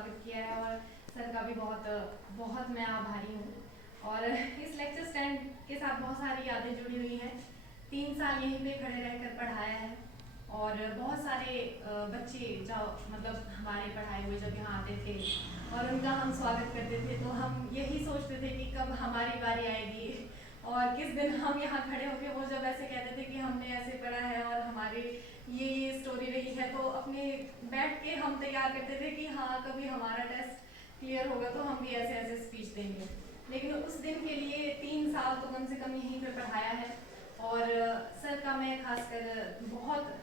स्वागत किया है और सर का भी बहुत बहुत मैं आभारी हूँ। और इस लेक्चर स्टैंड के साथ बहुत सारी यादें जुड़ी हुई हैं। 3 साल यहीं पे खड़े रहकर पढ़ाया है और बहुत सारे बच्चे जो मतलब हमारे पढ़ाए हुए जब यहाँ आते थे और उनका हम स्वागत करते थे तो हम यही सोचते थे कि कब हमारी बारी आएगी और किस दिन हम यहाँ खड़े होकर वो जब ऐसे कहते थे कि हमने ऐसे पढ़ा है और हमारे ये स्टोरी रही है तो अपने बैठ के हम तैयार करते थे कि हाँ कभी हमारा टेस्ट क्लियर होगा तो हम भी ऐसे ऐसे स्पीच देंगे। लेकिन उस दिन के लिए 3 साल तो कम से कम यहीं पर पढ़ाया है और सर का मैं खासकर बहुत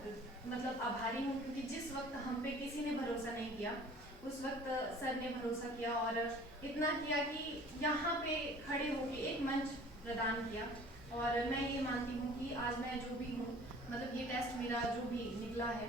मतलब आभारी हूँ क्योंकि जिस वक्त हम पे किसी ने भरोसा नहीं किया उस वक्त सर ने भरोसा किया और इतना किया कि यहाँ पे खड़े होके एक मंच प्रदान किया। और मैं ये मानती हूँ कि आज मैं जो भी हूँ मतलब ये टेस्ट मेरा जो भी निकला है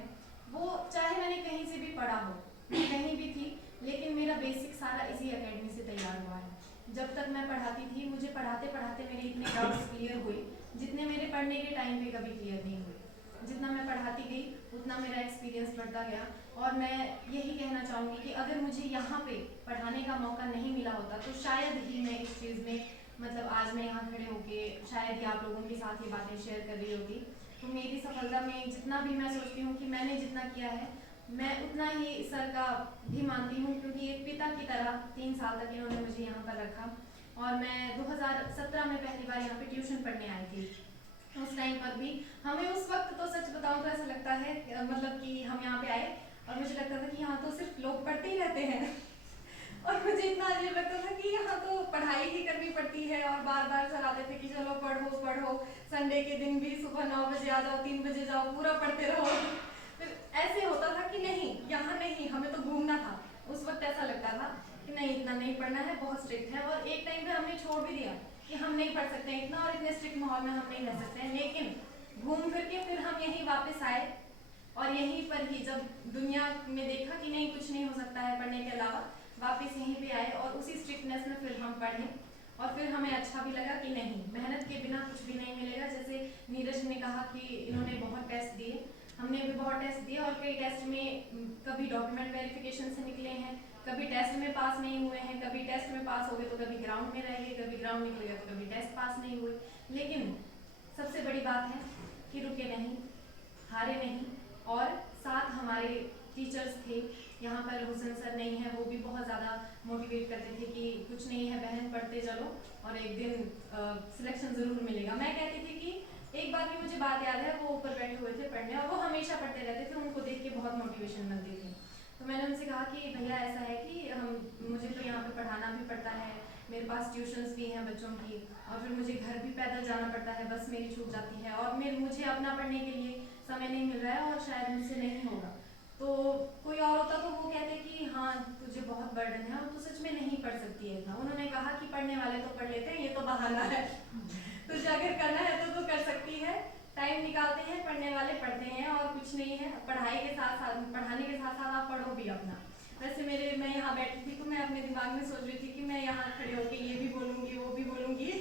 वो चाहे मैंने कहीं से भी पढ़ा हो मैं कहीं भी थी लेकिन मेरा बेसिक सारा इसी एकेडमी से तैयार हुआ है। जब तक मैं पढ़ाती थी मुझे पढ़ाते पढ़ाते मेरे इतने डाउट्स क्लियर हुए जितने मेरे पढ़ने के टाइम पे कभी क्लियर नहीं हुए। जितना मैं पढ़ाती गई उतना मेरा एक्सपीरियंस बढ़ता गया और मैं यही कहना चाहूँगी कि अगर मुझे यहाँ पे पढ़ाने का मौका नहीं मिला होता तो शायद ही मैं इस चीज़ में मतलब आज मैं यहाँ खड़े होके शायद ही आप लोगों के साथ ये बातें शेयर कर रही होगी। तो मेरी सफलता में जितना भी मैं सोचती हूँ कि मैंने जितना किया है मैं उतना ही सर का भी मानती हूँ क्योंकि एक पिता की तरह 3 साल तक इन्होंने मुझे यहाँ पर रखा। और मैं 2017 में पहली बार यहाँ पे ट्यूशन पढ़ने आई थी। उस टाइम पर भी हमें उस वक्त तो सच बताऊँ तो ऐसा लगता है मतलब कि हम यहाँ पे आए और मुझे लगता था कि यहाँ तो सिर्फ लोग पढ़ते ही रहते हैं और मुझे इतना अजीब लगता था कि यहाँ तो पढ़ाई ही करनी पड़ती है और बार बार सर आते थे कि चलो पढ़ो पढ़ो संडे के दिन भी सुबह 9 बजे आ जाओ 3 बजे जाओ पूरा पढ़ते रहो। फिर ऐसे होता था कि नहीं यहाँ नहीं हमें तो घूमना था। उस वक्त ऐसा लगता था कि नहीं इतना नहीं पढ़ना है बहुत स्ट्रिक्ट है और एक टाइम पे हमने छोड़ भी दिया कि हम नहीं पढ़ सकते इतना और इतने स्ट्रिक्ट माहौल में हम नहीं रह सकते हैं। लेकिन घूम फिर के फिर हम यहीं वापस आए और यहीं पर ही जब दुनिया में देखा कि नहीं कुछ नहीं हो सकता है पढ़ने के अलावा वापस यहीं पे आए और उसी स्ट्रिक्टनेस में फिर हम पढ़े और फिर हमें अच्छा भी लगा कि नहीं मेहनत के बिना कुछ भी नहीं मिलेगा। जैसे नीरज ने कहा कि इन्होंने बहुत टेस्ट दिए हमने भी बहुत टेस्ट दिए और कई टेस्ट में कभी डॉक्यूमेंट वेरिफिकेशन से निकले हैं कभी टेस्ट में पास नहीं हुए हैं कभी टेस्ट में पास हो गए तो कभी ग्राउंड में रह गए कभी ग्राउंड निकल गया तो कभी टेस्ट पास नहीं हुए। लेकिन सबसे बड़ी बात है कि रुके नहीं हारे नहीं और साथ हमारे टीचर्स थे यहाँ पर हुसैन सर नहीं है वो भी बहुत ज़्यादा मोटिवेट करते थे कि कुछ नहीं है बहन पढ़ते चलो और एक दिन सिलेक्शन ज़रूर मिलेगा। मैं कहती थी कि एक बार की मुझे बात याद है वो ऊपर बैठे हुए थे पढ़ने और वो हमेशा पढ़ते रहते थे उनको देख के बहुत मोटिवेशन मिलती थी। तो मैंने उनसे कहा कि भैया ऐसा है कि मुझे तो यहाँ पर पढ़ाना भी पड़ता है मेरे पास ट्यूशन्स भी हैं बच्चों की और फिर मुझे घर भी पैदल जाना पड़ता है बस मेरी छूट जाती है और मुझे अपना पढ़ने के लिए समय नहीं मिल रहा है और शायद मुझसे नहीं होगा। तो कोई और होता तो वो कहते कि हाँ तुझे बहुत बर्डन है और तू सच में नहीं पढ़ सकती है इतना। उन्होंने कहा कि पढ़ने वाले तो पढ़ लेते हैं ये तो बहाना है तुझे अगर करना है तो तू कर सकती है टाइम निकालते हैं पढ़ने वाले पढ़ते हैं और कुछ नहीं है पढ़ाई के साथ साथ पढ़ाने के साथ साथ आप पढ़ो भी अपना। वैसे मैं यहाँ बैठी थी तो मैं अपने दिमाग में सोच रही थी कि मैं यहाँ खड़े होकर ये भी बोलूँगी वो भी बोलूँगी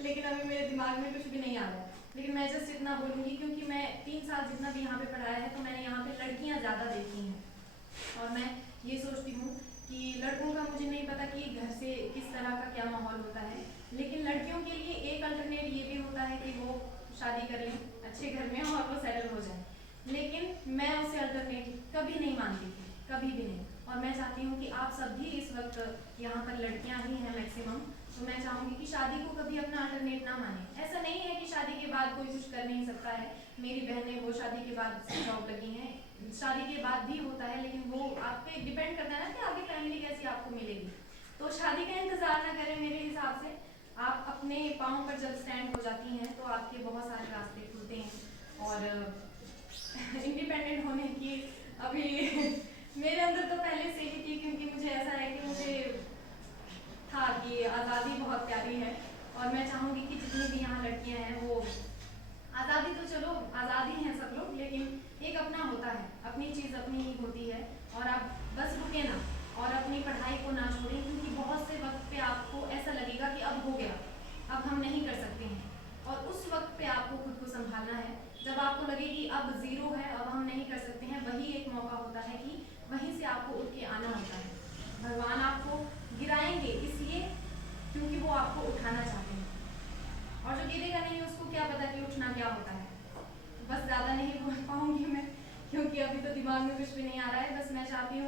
लेकिन अभी मेरे दिमाग में कुछ भी नहीं आ रहा है। लेकिन मैं जस्ट इतना बोलूँगी क्योंकि मैं 3 साल जितना भी यहाँ पे पढ़ाया है तो मैंने यहाँ पे लड़कियाँ ज़्यादा देखी हैं और मैं ये सोचती हूँ कि लड़कों का मुझे नहीं पता कि घर से किस तरह का क्या माहौल होता है लेकिन लड़कियों के लिए एक अल्टरनेट ये भी होता है कि वो शादी कर लें अच्छे घर में और वो सेटल हो जाए। लेकिन मैं उसे अल्टरनेट कभी नहीं मानती थी कभी भी नहीं और मैं चाहती हूँ कि आप सब भी इस वक्त यहाँ पर लड़कियाँ ही हैं मैक्सिमम तो मैं चाहूँगी कि शादी को कभी अपना अल्टरनेट ना माने। ऐसा नहीं है कि शादी के बाद कोई कुछ कर नहीं सकता है मेरी बहनें वो शादी के बाद जॉब लगी हैं शादी के बाद भी होता है लेकिन वो आप पे डिपेंड करता है ना कि आगे फैमिली कैसी आपको मिलेगी। तो शादी का इंतज़ार ना करें मेरे हिसाब से आप अपने पाँव पर जब स्टैंड हो जाती हैं तो आपके बहुत सारे रास्ते खुलते हैं और इंडिपेंडेंट होने की अभी मेरे अंदर तो पहले से ही थी क्योंकि मुझे ऐसा है कि मुझे था कि आज़ादी बहुत प्यारी है और मैं चाहूँगी कि जितनी भी यहाँ लड़कियाँ हैं वो आज़ादी तो चलो आज़ादी हैं सब लोग लेकिन एक अपना होता है अपनी चीज़ अपनी ही होती है और आप बस रुके ना और अपनी पढ़ाई को ना छोड़ें क्योंकि बहुत से वक्त पे आपको ऐसा लगेगा कि अब हो गया अब हम नहीं कर सकते हैं और उस वक्त पे आपको खुद को संभालना है। जब आपको लगे कि अब ज़ीरो है अब हम नहीं कर सकते हैं वही एक मौका होता है कि वहीं से आपको उठ के आना होता है भगवान आपको गिराएंगे इसलिए क्योंकि वो आपको उठाना चाहते हैं, और जो गिरेगा नहीं उसको क्या पता कि उठना क्या होता है। बस ज़्यादा नहीं बोल पाऊंगी मैं, क्योंकि अभी तो दिमाग में कुछ भी नहीं आ रहा है। बस मैं चाहती हूँ